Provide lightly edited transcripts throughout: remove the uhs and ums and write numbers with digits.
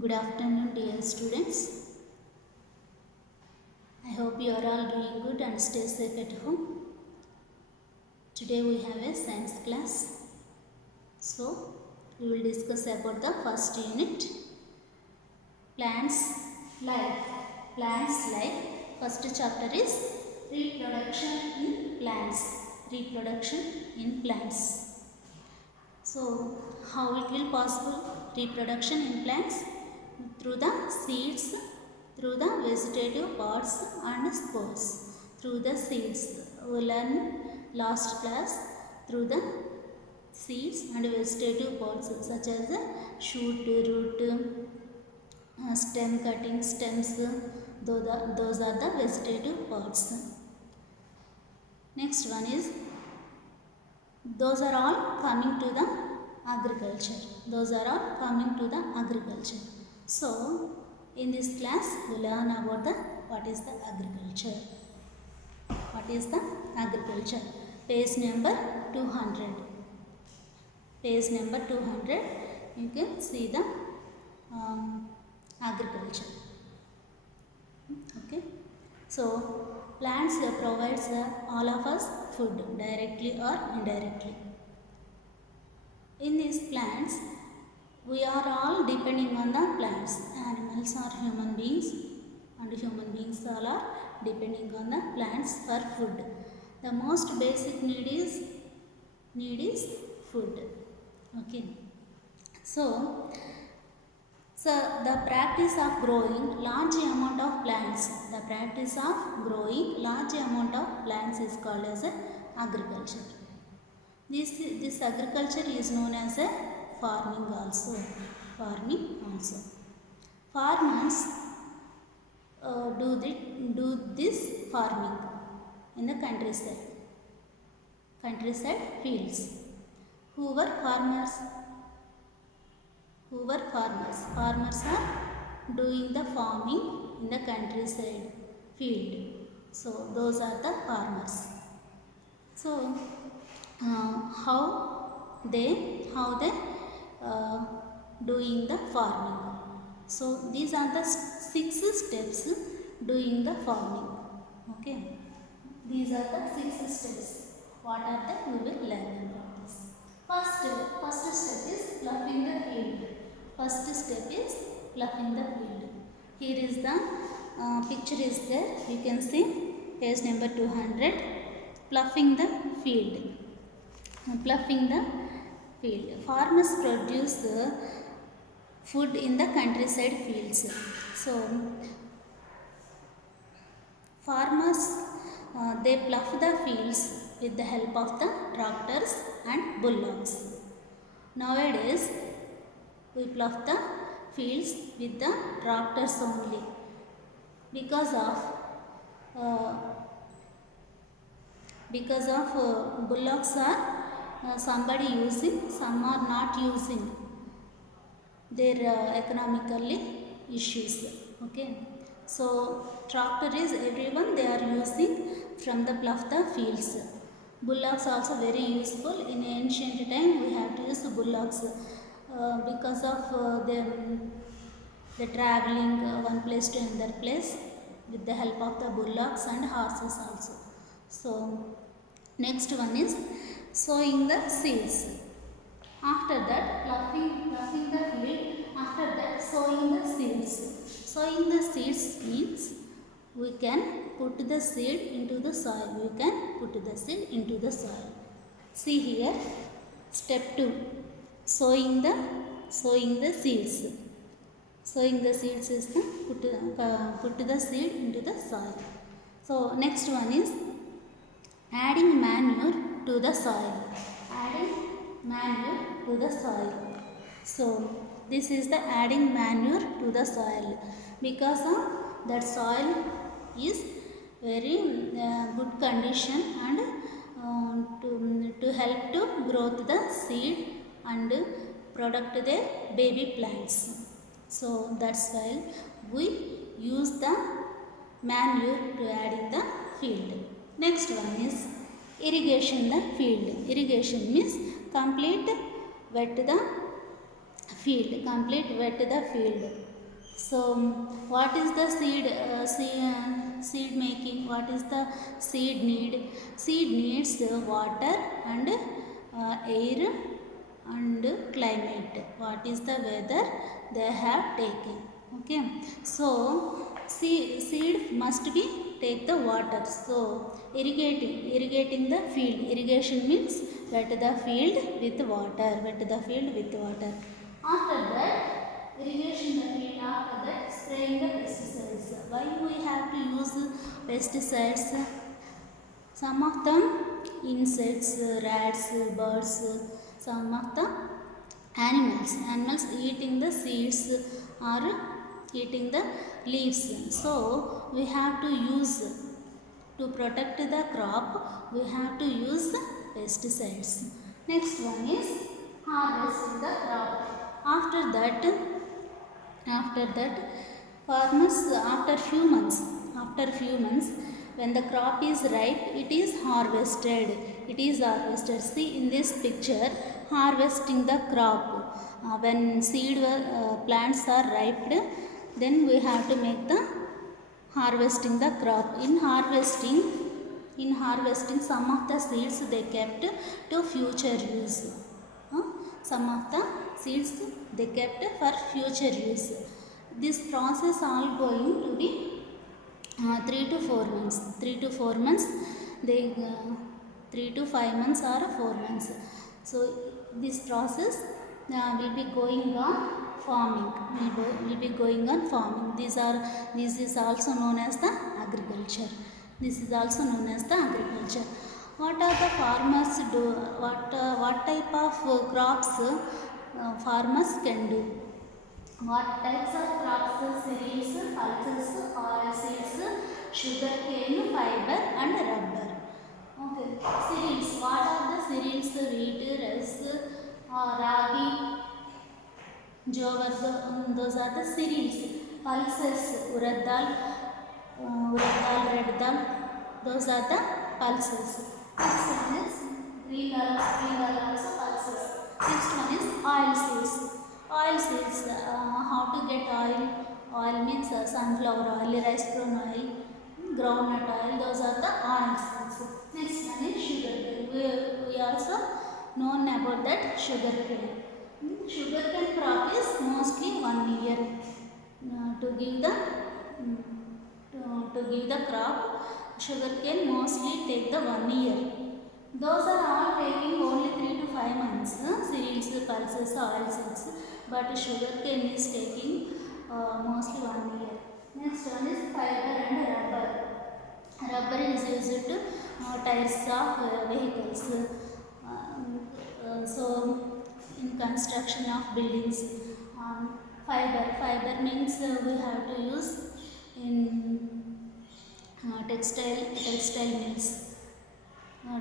Good afternoon, dear students. I hope you are all doing good and stay safe at home. Today we have a science class. So, we will discuss about the first unit, plants life. Plants life. First chapter is reproduction in plants. Reproduction in plants. So, how it will possible reproduction in plants? Through the seeds, through the vegetative parts and spores. Through the seeds, we learn last class through the seeds and vegetative parts such as the shoot, root, stem cutting, stems. Those are the vegetative parts. Next one is, those are all coming to the agriculture. Those are all coming to the agriculture. So, in this class, we learn about what is the agriculture. What is the agriculture? Page number 200. Page number 200. You can see the agriculture. Okay. So, plants provides all of us food directly or indirectly. In these plants, we are all depending on the plants. Animals or human beings, and human beings all are depending on the plants for food. The most basic need is food. Okay. So the practice of growing large amount of plants. The practice of growing large amount of plants is called as agriculture. This agriculture is known as a farming also. Farmers do this farming in the countryside fields. Who were farmers? Farmers are doing the farming in the countryside field. So those are the farmers. So how they doing the farming. So these are the 6 steps doing the farming. Okay, these are the 6 steps. What are they? We will learn about this. First step is ploughing the field. First step is ploughing the field. Here is the picture is there. You can see page number 200. Ploughing the field. Ploughing the field. Farmers produce food in the countryside fields. So, farmers they plough the fields with the help of the tractors and bullocks. Nowadays, we plough the fields with the tractors only because of bullocks are somebody using, some are not using. Their economically issues. Okay, so tractor is everyone they are using from the plough the fields. Bullocks also very useful. In ancient time we have to use bullocks because of the traveling one place to another place with the help of the bullocks and horses also. So next one is sowing the seeds. After that, ploughing the field. After that, sowing the seeds. Sowing the seeds means we can put the seed into the soil. See here, step 2. Sowing the seeds. Sowing the seeds is the put the seed into the soil. So next one is adding manure to the soil. So this is the adding manure to the soil because of that soil is very good condition and to help to growth the seed and product the baby plants. So that's why we use the manure to add in the field. Next one is irrigation the field. Irrigation means complete wet the field, complete wet the field. So what is the seed making? What is the seed need? Seed needs water and air and climate. What is the weather they have taken? Okay, so seed must be take the water. So irrigating the field. Irrigation means wet the field with water. Wet the field with water. After that, irrigation the field. After that, spraying the pesticides. Why we have to use pesticides? Some of them insects, rats, birds, some of the animals eating the seeds or eating the leaves. So we have to use, to protect the crop, we have to use pesticides. Next one is harvesting the crop. After that farmers, after few months, when the crop is ripe, it is harvested. See in this picture, harvesting the crop. When seed plants are ripe, then we have to make the harvesting the crop. In harvesting some of the seeds they kept to future use. Some of the seeds they kept for future use. This process all going to be 3 to 4 months. 3 to 4 months, they 3 to 5 months or 4 months. So this process will be going on farming. Will be going on farming. This is also known as the agriculture. This is also known as the agriculture. What are the farmers do? What type of crops farmers can do? What types of crops? Cereals, pulses, oilseeds, sugarcane, fiber and rubber. Okay. Cereals. What are the cereals? Wheat, rice, ragi, jowar. Those are the cereals. Pulses. Urad dal, red dal. Those are the pulses. Next one is green dal also pulses. Next one is oilseeds. Oilseeds, how to get oil? Oil means sunflower oil, rice bran oil, groundnut oil. Those are the oilseeds. Next one is sugarcane. We also known about that sugarcane. Sugarcane crop is mostly 1 year to give the crop. Sugarcane mostly take the 1 year. Those are all taking only 3 to 5 months. Cereals, pulses, oilseeds. But sugarcane is taking mostly 1 year. Next one is fiber and rubber. Rubber is used to tires of vehicles. So in construction of buildings. Fiber means we have to use in textile mills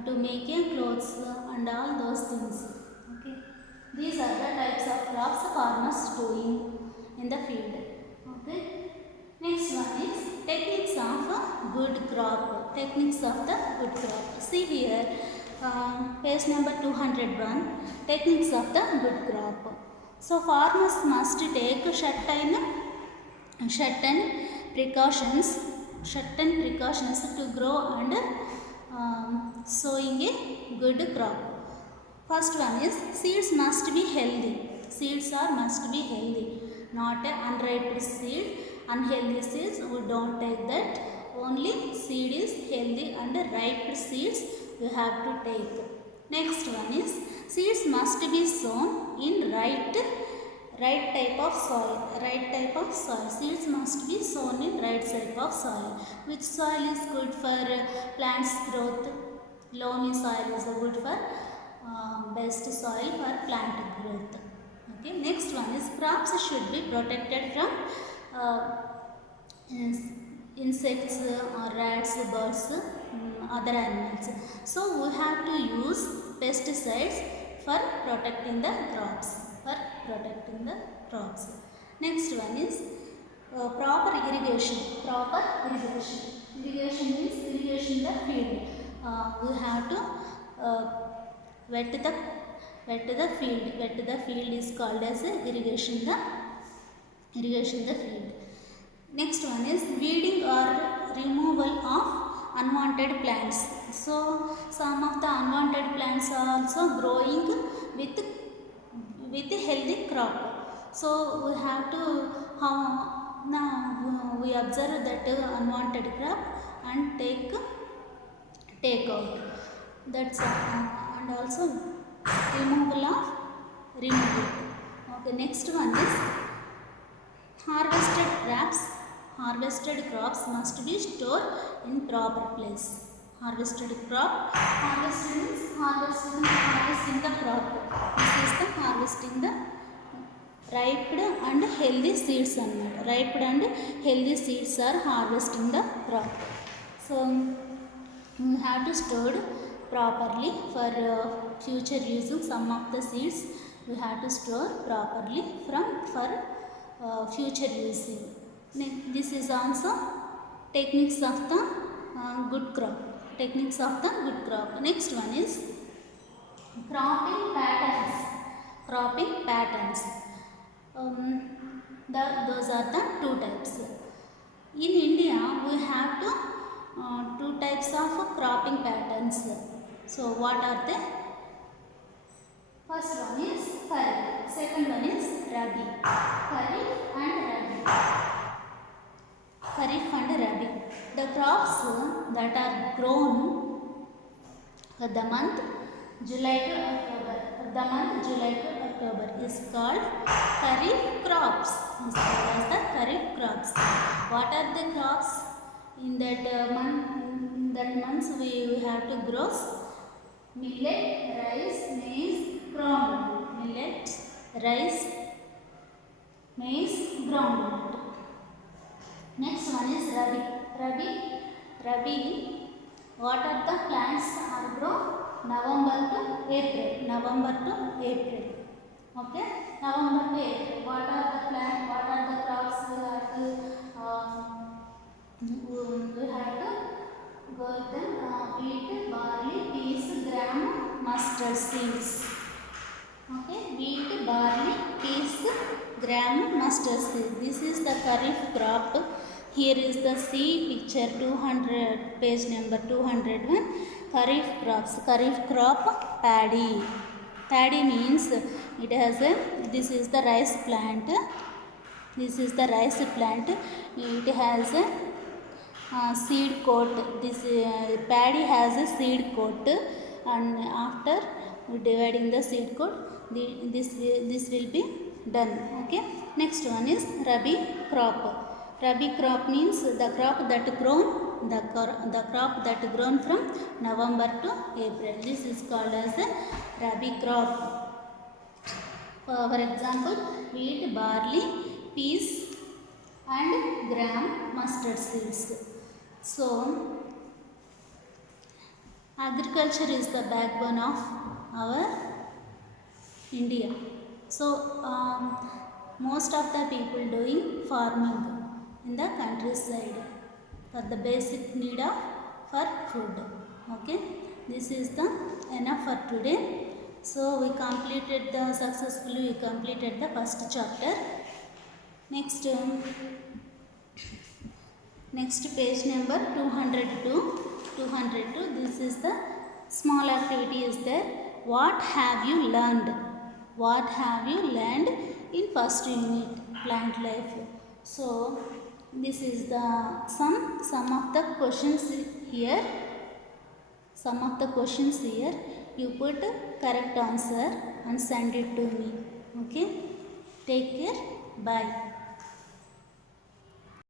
to make clothes and all those things. Okay. These are the types of crops farmers doing in the field. Okay. Next one is techniques of a good crop. Techniques of the good crop. See here, page number 201. Techniques of the good crop. So farmers must take certain precautions to grow and sowing a good crop. First one is seeds must be healthy. Seeds must be healthy, not unripe seed. Unhealthy seeds we don't take that. Only seed is healthy and ripe seeds we have to take. Next one is seeds must be sown in right type of soil. Seeds must be sown in right type of soil. Which soil is good for plants growth? Loamy soil is good for best soil for plant growth. Okay. Next one is crops should be protected from insects or rats, birds, other animals. So we have to use pesticides for protecting the crops. Next one is proper irrigation. Irrigation means irrigation the field. We have to wet the Wet the field. Wet the field is called as irrigation the field. Next one is weeding or removal of unwanted plants. So some of the unwanted plants are also growing with a healthy crop. So we have to now we observe that unwanted crop and take out. That's and also removal. Okay, next one is harvested crops must be stored in proper place. Harvested means harvesting the crop. This is the harvesting the ripe and healthy seeds. Ripe and healthy seeds are harvesting the crop. So you have to store properly for future using. Some of the seeds we have to store properly for future using. This is also techniques of the good crop. Next one is cropping patterns. Those are the two types. In India we have two types of cropping patterns. So what are they? First one is Kharif, second one is Rabi. Kharif and Rabi. The crops that are grown for the month July to October is called Kharif crops. What are the crops? In that months we have to grow millet, rice, maize, groundnut. Millet, rice, maize, groundnut. Next one is Rabi. What are the plants are grown? November to April. Okay, November to April. What are the crops we have to grow them? Wheat, barley, peas, gram, mustard seeds. Okay, wheat, barley, peas, gram, mustard seeds. This is the Kharif crop. Here is the C picture 200, page number 201. Kharif crops. Kharif crop, paddy. Paddy means it has this is the rice plant. It has a seed coat. This paddy has a seed coat, and after dividing the seed coat, this will be done. Okay. Next one is Rabi crop. Rabi crop means the crop that grown from November to April. This is called as a Rabi crop. For example, wheat, barley, peas and gram, mustard seeds. So agriculture is the backbone of our India. So most of the people doing farming in the countryside for the basic need for food. Okay, this is the enough for today. So we successfully completed the first chapter. Next page number 202. This is the small activity is there. What have you learned in first unit, plant life? So this is the some of the questions here. You put correct answer and send it to me. Okay, take care, bye.